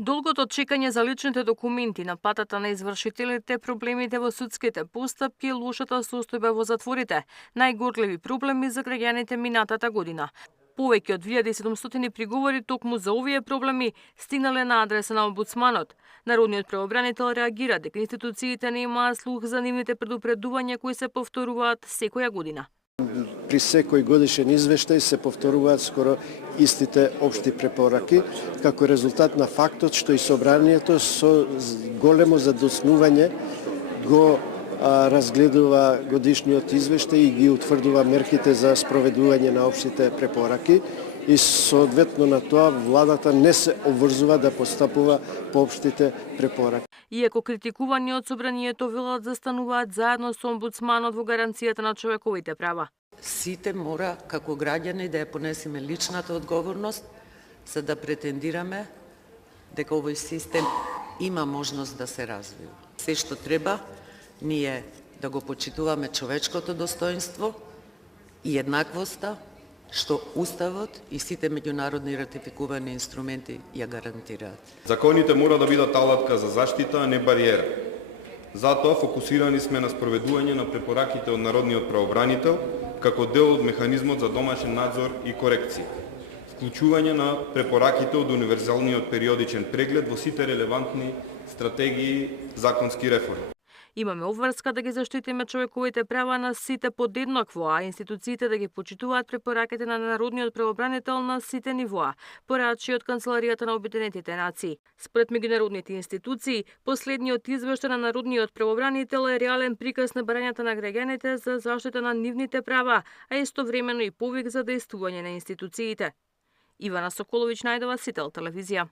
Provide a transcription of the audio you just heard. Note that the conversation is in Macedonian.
Долгото чекање за личните документи, напатата на извршителите, проблемите во судските постапки, лошата состојба во затворите, најгорливи проблеми за граѓаните минатата година. Повеќе од 2700 приговори токму за овие проблеми стигнале на адреса на омбудсманот. Народниот правобранител реагира дека институциите не имаат слух за нивните предупредувања кои се повторуваат секоја година. При секој годишен извештај се повторуваат скоро истите општи препораки, како резултат на фактот што и собранието со големо задоснување го разгледува годишниот извештај и ги утврдува мерките за спроведување на општите препораки и соодветно на тоа владата не се обврзува да постапува по општите препораки. Иако критикувани од собранието велат застануваат заедно со омбудсманот во гаранцијата на човековите права. Сите мора како граѓани да ја понесеме личната одговорност за да претендираме дека овој систем има можност да се развива. Се што треба ние да го почитуваме човечкото достоинство и еднаквоста што Уставот и сите меѓународни ратификувани инструменти ја гарантираат. Законите мора да бидат алатка за заштита, а не бариера. Затоа фокусирани сме на спроведување на препораките од Народниот правобранител како дел од механизмот за домашен надзор и корекција. Вклучување на препораките од универзалниот периодичен преглед во сите релевантни стратегии законски реформи. Имаме обврска да ги заштитиме човековите права на сите подеднакво, а институциите да ги почитуваат препораките на Народниот правобранител на сите нивоа, порачи од Канцеларијата на Обединетите нации. Според меѓународните институции, последниот извештај на Народниот правобранител е реален приказ на барањата на граѓаните за заштита на нивните права, а истовремено и повик за дејствување на институциите. Ивана Соколовиќ најдова, Сител телевизија.